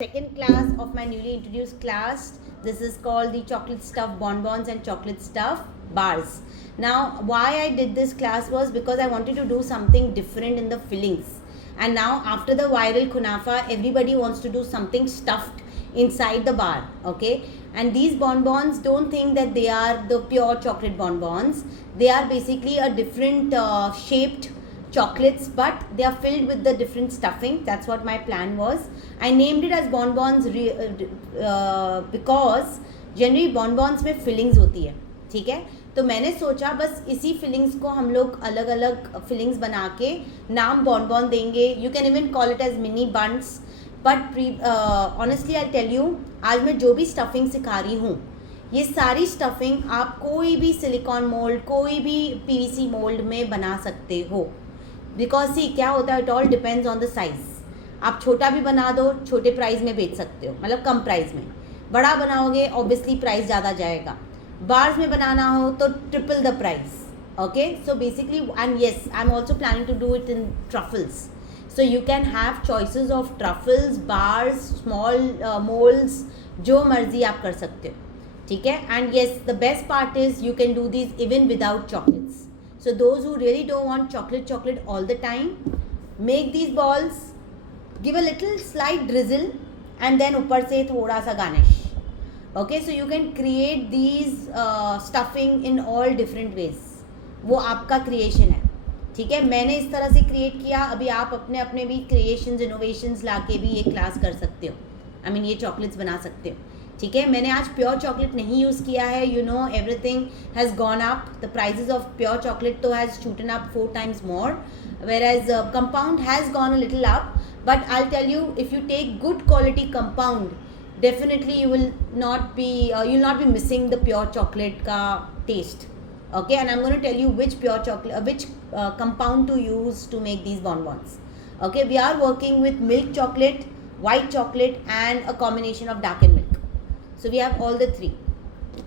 Second class of my newly introduced class. This is called the chocolate stuff bonbons and chocolate stuff bars. Now why I did this class was because I wanted to do something different in the fillings, and now after the viral kunafa everybody wants to do something stuffed inside the bar. Okay, and these bonbons, don't think that they are the pure chocolate bonbons. They are basically a different shaped chocolates, but they are filled with the different stuffing. That's what my plan was. I named it as bonbons because generally bonbons में fillings होती है, ठीक है. तो मैंने सोचा बस इसी fillings को हम लोग अलग अलग fillings बना के नाम bonbon देंगे. You can even call it as mini buns. But honestly I'll tell you, आज मैं जो भी stuffing सिखा रही हूँ, ये सारी स्टफिंग आप कोई भी सिलिकॉन मोल्ड, कोई भी पीवीसी मोल्ड में बना सकते हो. बिकॉज सी क्या होता है, it all depends on the size. आप छोटा भी बना दो, छोटे प्राइस में बेच सकते हो, मतलब कम प्राइस में. बड़ा बनाओगे ऑब्वियसली प्राइस ज़्यादा जाएगा. बार्स में बनाना हो तो triple the price. Okay, so basically and yes I am also planning to do it in truffles. So you can have choices of truffles, bars, small moulds, जो मर्जी आप कर सकते हो, ठीक है. And yes, the best part is you can do this even without chocolates. So those who really don't want chocolate all the time, make these balls, give a little slight drizzle, and then ऊपर से थोड़ा सा garnish. Okay, so you can create these stuffing in all different ways. वो आपका creation है, ठीक है. मैंने इस तरह से create किया. अभी आप अपने अपने भी creations, innovations लाके भी ये class कर सकते हो. I mean ये chocolates बना सकते हो, ठीक है. मैंने आज प्योर चॉकलेट नहीं यूज़ किया है. You know everything has gone up. The prices of pure chocolate तो हैज़ शूटन अप 4 times more, whereas compound has gone a little up. But I'll tell you, if you take good quality compound, definitely you will not be missing the pure chocolate का taste. Okay, and I'm going to tell you which pure chocolate, which compound to use to make these bonbons. Okay, we are working with milk chocolate, white chocolate, and a combination of dark and milk. So we have all the three.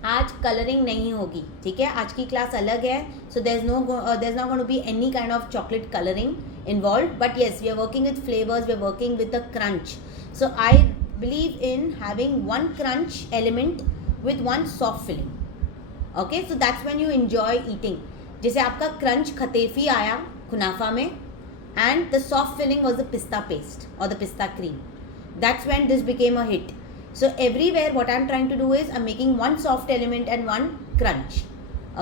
आज कलरिंग नहीं होगी, ठीक है. आज की क्लास अलग है. सो there's not going to be any kind of chocolate coloring involved. But yes, we are working with flavors, we are working with a crunch. So I believe in having one crunch element with one soft filling. Okay, so that's when you enjoy eating. जैसे आपका crunch खतेफी आया कुनाफा में, and the soft filling was the pista paste or the pista cream. That's when this became a hit. So everywhere what I'm trying to do is I'm making one soft element and one crunch.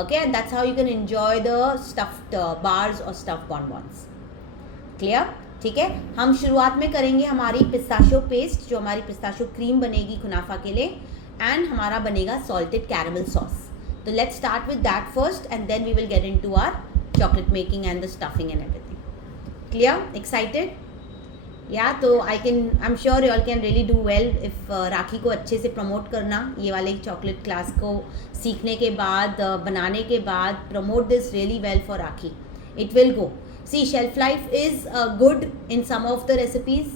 Okay, and that's how you can enjoy the stuffed bars or stuffed bonbons. Clear? ठीक है. हम शुरुआत में करेंगे हमारी pistachio paste, जो हमारी pistachio cream बनेगी कुनाफा के लिए, एंड हमारा बनेगा सॉल्टेड कैरेमल सॉस. तो let's start with that first and then we will get into our chocolate making and the stuffing and everything. Clear? Excited? या तो I am sure you all can really do well if Rakhi को अच्छे से प्रमोट करना. ये वाले chocolate class को सीखने के बाद, बनाने के बाद, promote this really well for Rakhi. It will go. See, shelf life is good in some of the recipes.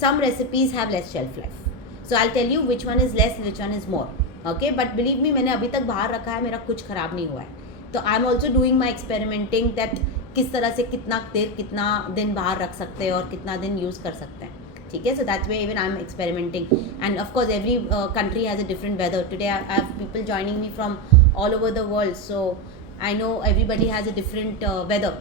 Some recipes have less shelf life. So I tell you which one is less, which one is more. Okay, but believe me, मैंने अभी तक बाहर रखा है, मेरा कुछ ख़राब नहीं हुआ है. तो I am also doing my experimenting that किस तरह से कितना देर, कितना दिन बाहर रख सकते हैं और कितना दिन यूज़ कर सकते हैं, ठीक है. So that's way even I am experimenting. And of course every country has a different weather. Today I have people joining me from all over the world, so I know everybody has a different weather.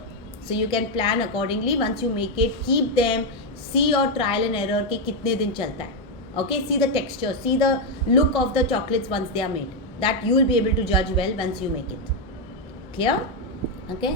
So you can plan accordingly. Once you make it, keep them, see और trial and error के कितने दिन चलता है. Okay, see the texture, see the look of the chocolates once they are made. That you will be able to जज well once you make it. Clear? Okay.